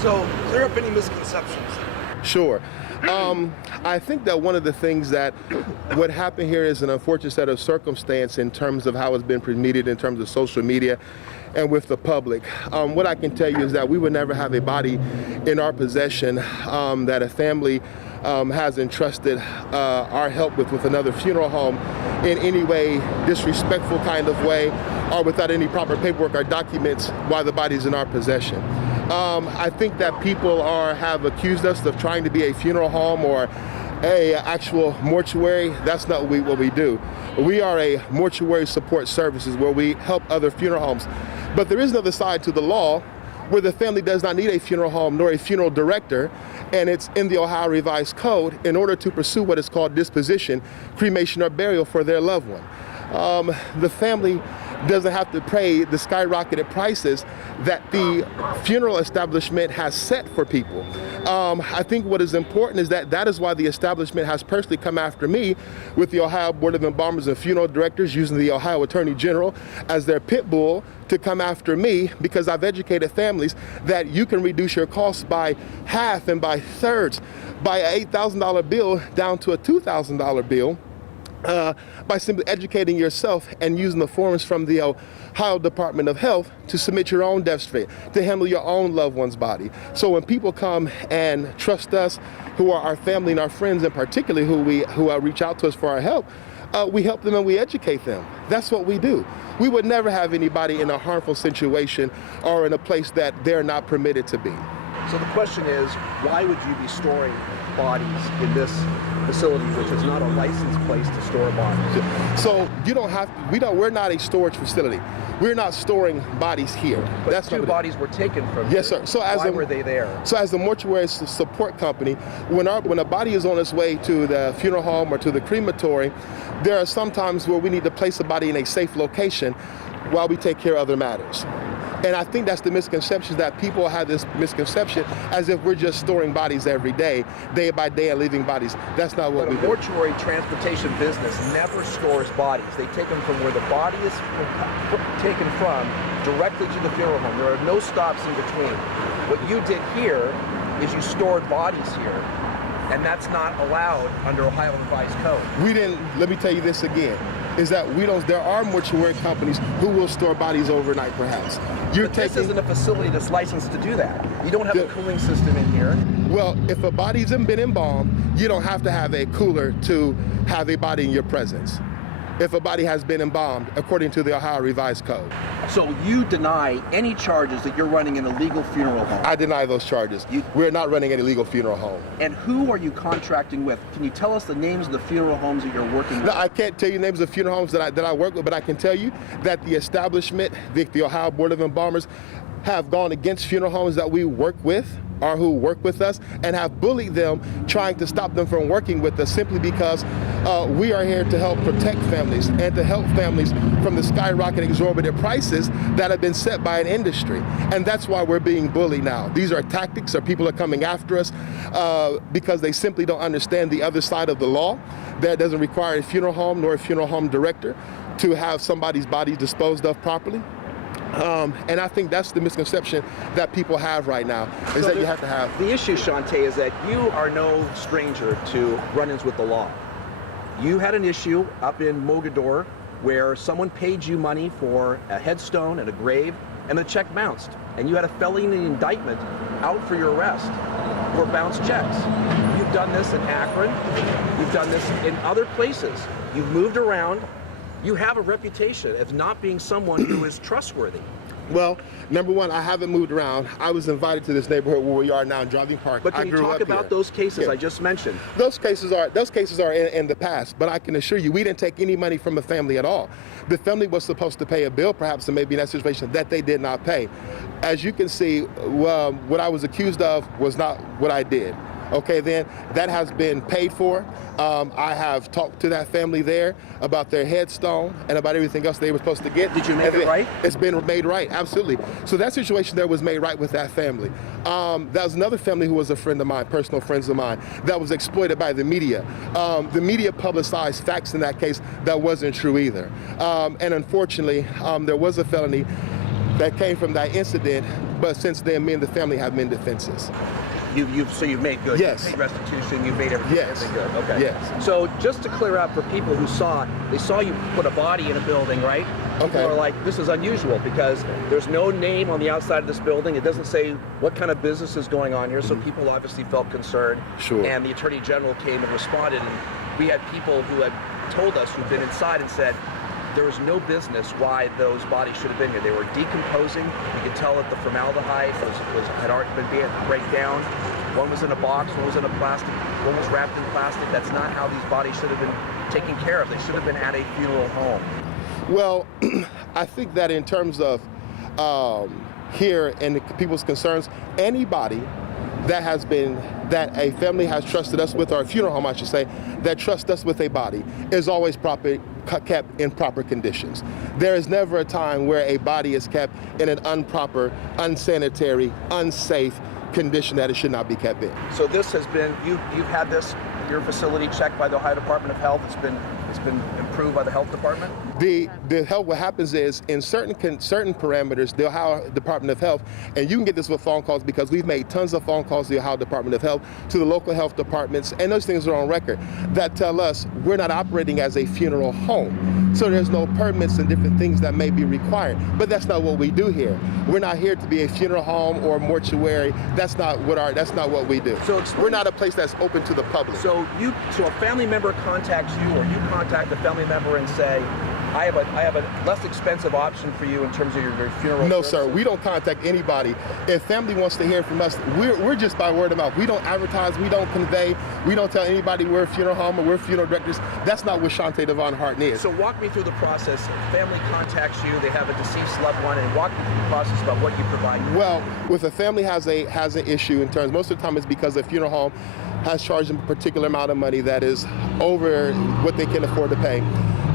So, clear up any misconceptions. Sure. I think that one of the things that what happened here is an unfortunate set of circumstance in terms of how it's been presented in terms of social media and with the public. What I can tell you is that we would never have a body in our possession that a family has entrusted our help with another funeral home in any way, disrespectful kind of way, or without any proper paperwork or documents while the body's in our possession. I think that people have accused us of trying to be a funeral home or a actual mortuary. That's not what we do. We are a mortuary support services where we help other funeral homes. But there is another side to the law where the family does not need a funeral home nor a funeral director, and it's in the Ohio Revised Code in order to pursue what is called disposition, cremation, or burial for their loved one. The family doesn't have to pay the skyrocketed prices that the funeral establishment has set for people. I think what is important is that is why the establishment has personally come after me with the Ohio Board of Embalmers and Funeral Directors, using the Ohio Attorney General as their pit bull to come after me, because I've educated families that you can reduce your costs by half and by thirds, by an $8,000 bill down to a $2,000 bill. By simply educating yourself and using the forms from the Ohio Department of Health to submit your own death certificate, to handle your own loved one's body. So when people come and trust us, who are our family and our friends, and particularly who reach out to us for our help, we help them and we educate them. That's what we do. We would never have anybody in a harmful situation or in a place that they're not permitted to be. So the question is, why would you be storing bodies in this facility, which is not a licensed place to store bodies? So you don't have to, we're not a storage facility. We're not storing bodies here. But that's two bodies were taken from here. Yes, sir. So why were they there? So as the mortuary support company, when a body is on its way to the funeral home or to the crematory, there are some times where we need to place a body in a safe location while we take care of other matters. And I think that's the misconception, that people have this misconception as if we're just storing bodies every day by day, and leaving bodies. That's not what we do. The mortuary transportation business never stores bodies. They take them from where the body is taken from directly to the funeral home. There are no stops in between. What you did here is you stored bodies here, and that's not allowed under Ohio Revised Code. Let me tell you this again, is that there are mortuary companies who will store bodies overnight, perhaps. This isn't a facility that's licensed to do that. You don't have a cooling system in here. Well, if a body's been embalmed, you don't have to have a cooler to have a body in your presence. If a body has been embalmed, according to the Ohio Revised Code. So you deny any charges that you're running an illegal funeral home? I deny those charges. We're not running an illegal funeral home. And who are you contracting with? Can you tell us the names of the funeral homes that you're working with? No, I can't tell you names of funeral homes that I work with, but I can tell you that the establishment, the Ohio Board of Embalmers, have gone against funeral homes that we work with or who work with us, and have bullied them, trying to stop them from working with us, simply because we are here to help protect families and to help families from the skyrocketing exorbitant prices that have been set by an industry. And that's why we're being bullied now. These are tactics, or people are coming after us because they simply don't understand the other side of the law. That doesn't require a funeral home nor a funeral home director to have somebody's body disposed of properly. And I think that's the misconception that people have right now, is that you have to have... The issue, Shawnte, is that you are no stranger to run-ins with the law. You had an issue up in Mogador where someone paid you money for a headstone and a grave, and the check bounced. And you had a felony indictment out for your arrest for bounced checks. You've done this in Akron. You've done this in other places. You've moved around. You have a reputation of not being someone who is trustworthy. Well, number one, I haven't moved around. I was invited to this neighborhood where we are now in Driving Park. But can you talk about those cases I just mentioned? Those cases are in the past, but I can assure you we didn't take any money from the family at all. The family was supposed to pay a bill, perhaps, and maybe in that situation, that they did not pay. As you can see, what I was accused of was not what I did. Okay, then that has been paid for. I have talked to that family there about their headstone and about everything else they were supposed to get. Did you make it right? It's been made right, absolutely. So that situation there was made right with that family. That was another family who was a friend of mine, personal friends of mine, that was exploited by the media. The media publicized facts in that case that wasn't true either. And unfortunately, there was a felony that came from that incident but since then, me and the family have mended fences. So you've made good. Yes. You've made restitution. You've made everything, Yes. everything good. Okay. Yes. So just to clear up for people who saw it, they saw you put a body in a building, right? Okay. People are like, this is unusual because there's no name on the outside of this building. It doesn't say what kind of business is going on here. So people obviously felt concerned. Sure. And the Attorney General came and responded. And we had people who had told us who'd been inside and said, there was no business why those bodies should have been here. They were decomposing. You could tell that the formaldehyde had already been break down. One was in a box, one was in a plastic, one was wrapped in plastic. That's not how these bodies should have been taken care of. They should have been at a funeral home. Well, I think that in terms of here and the people's concerns, anybody that a family has trusted us with, or a funeral home, I should say, that trusts us with a body is always kept in proper conditions. There is never a time where a body is kept in an improper, unsanitary, unsafe condition that it should not be kept in. So this has been, you've had your facility checked by the Ohio Department of Health. It's been improved by the health department? What happens is in certain parameters, the Ohio Department of Health, and you can get this with phone calls because we've made tons of phone calls to the Ohio Department of Health, to the local health departments, and those things are on record that tell us we're not operating as a funeral home. So there's no permits and different things that may be required. But that's not what we do here. We're not here to be a funeral home or mortuary. That's not what we do. So we're not a place that's open to the public. So a family member contacts you, or you contact a family member and say, I have a less expensive option for you in terms of your funeral No, services. sir. We don't contact anybody. If family wants to hear from us, we're just by word of mouth. We don't advertise. We don't convey. We don't tell anybody we're a funeral home or we're funeral directors. That's not what Shawnte Hardin is. So walk me through the process. Family contacts you. They have a deceased loved one, and walk me through the process about what you provide. Well, if a family has an issue in terms, most of the time it's because a funeral home has charged them a particular amount of money that is over what they can afford to pay.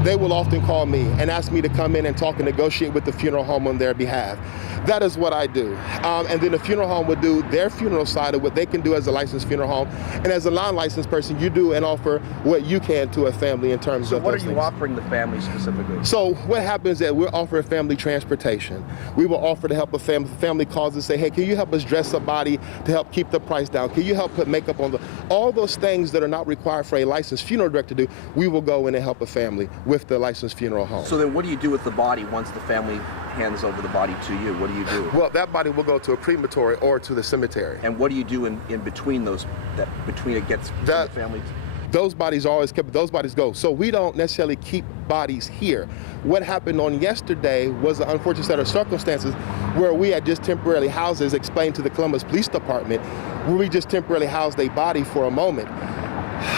They will often call me and ask me to come in and talk and negotiate with the funeral home on their behalf. That is what I do. And then the funeral home would do their funeral side of what they can do as a licensed funeral home. And as a non-licensed person, you do and offer what you can to a family in terms of those things. So what are you offering the family specifically? So what happens is that we'll offer a family transportation. We will offer to help a family calls and say, hey, can you help us dress a body to help keep the price down? Can you help put makeup on all those things that are not required for a licensed funeral director to do, we will go in and help a family with the licensed funeral home. So then what do you do with the body once the family hands over the body to you? What do you do? Well, that body will go to a crematory or to the cemetery. And what do you do in between those, between it gets to the family? Those bodies are always kept, those bodies go. So we don't necessarily keep bodies here. What happened on yesterday was an unfortunate set of circumstances where we had just temporarily housed, as explained to the Columbus Police Department, where we just temporarily housed a body for a moment.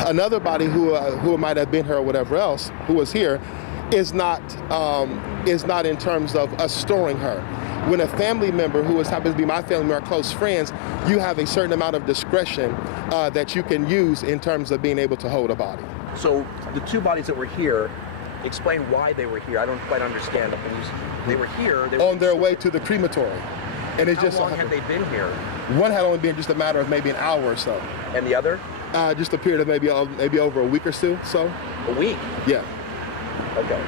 Another body who might have been here or whatever else, who was here, is not in terms of us storing her. When a family member who happens to be my family member, close friends, you have a certain amount of discretion that you can use in terms of being able to hold a body. So the two bodies that were here, explain why they were here. I don't quite understand. They were here. They were on their way to the crematory. And it's How long had they been here? One had only been just a matter of maybe an hour or so. And the other? Just a period of maybe over a week or so. A week? Yeah. Okay.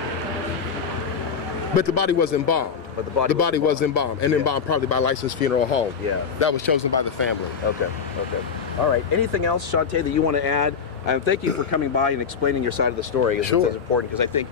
But the body was embalmed. But the body was embalmed, and embalmed probably by a licensed funeral home. Yeah. That was chosen by the family. Okay. All right. Anything else, Shawnte, that you want to add? Thank you for coming by and explaining your side of the story. Sure. It's important because I think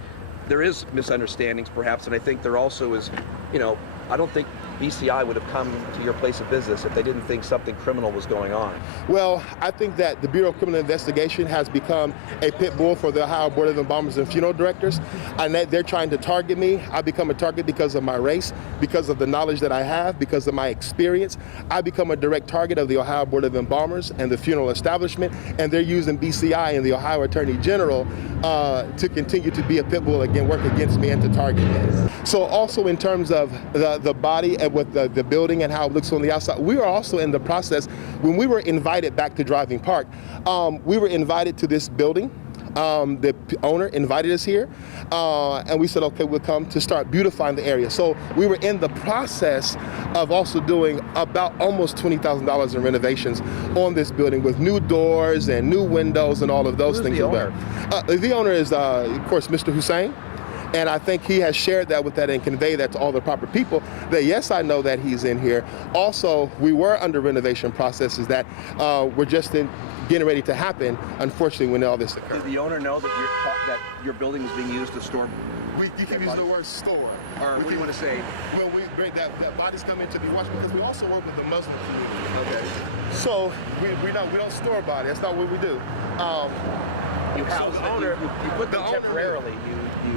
there is misunderstandings perhaps, and I think there also is, I don't think BCI would have come to your place of business if they didn't think something criminal was going on. Well, I think that the Bureau of Criminal Investigation has become a pit bull for the Ohio Board of Embalmers and Funeral Directors, and they're trying to target me. I become a target because of my race, because of the knowledge that I have, because of my experience. I become a direct target of the Ohio Board of Embalmers and the funeral establishment, and they're using BCI and the Ohio Attorney General to continue to be a pit bull again, work against me and to target me. So also in terms of the body and with the building and how it looks on the outside, we are also in the process, when we were invited back to Driving Park, we were invited to this building. The owner invited us here, and we said, okay, we'll come to start beautifying the area. So we were in the process of also doing about almost $20,000 in renovations on this building with new doors and new windows and all of those things as well. The owner is, of course, Mr. Hussein. And I think he has shared that with that and conveyed that to all the proper people, that yes, I know that he's in here. Also, we were under renovation processes that were just getting ready to happen, unfortunately, when all this occurred. Did the owner know that your building was being used to store? You can use the word store. Or what do you want to say? Well, we bring that bodies come in to be washed, because we also work with the Muslim community. Okay. So we don't store bodies. That's not what we do. You house the them, owner, you put them temporarily.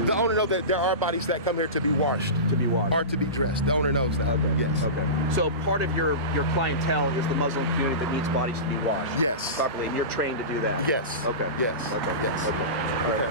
The owner knows that there are bodies that come here to be washed. To be washed. Or to be dressed. The owner knows that. Okay. Yes. Okay. So part of your clientele is the Muslim community that needs bodies to be washed. Yes. Properly, and you're trained to do that. Yes. Okay. Yes. Okay. Yes. Okay. All right.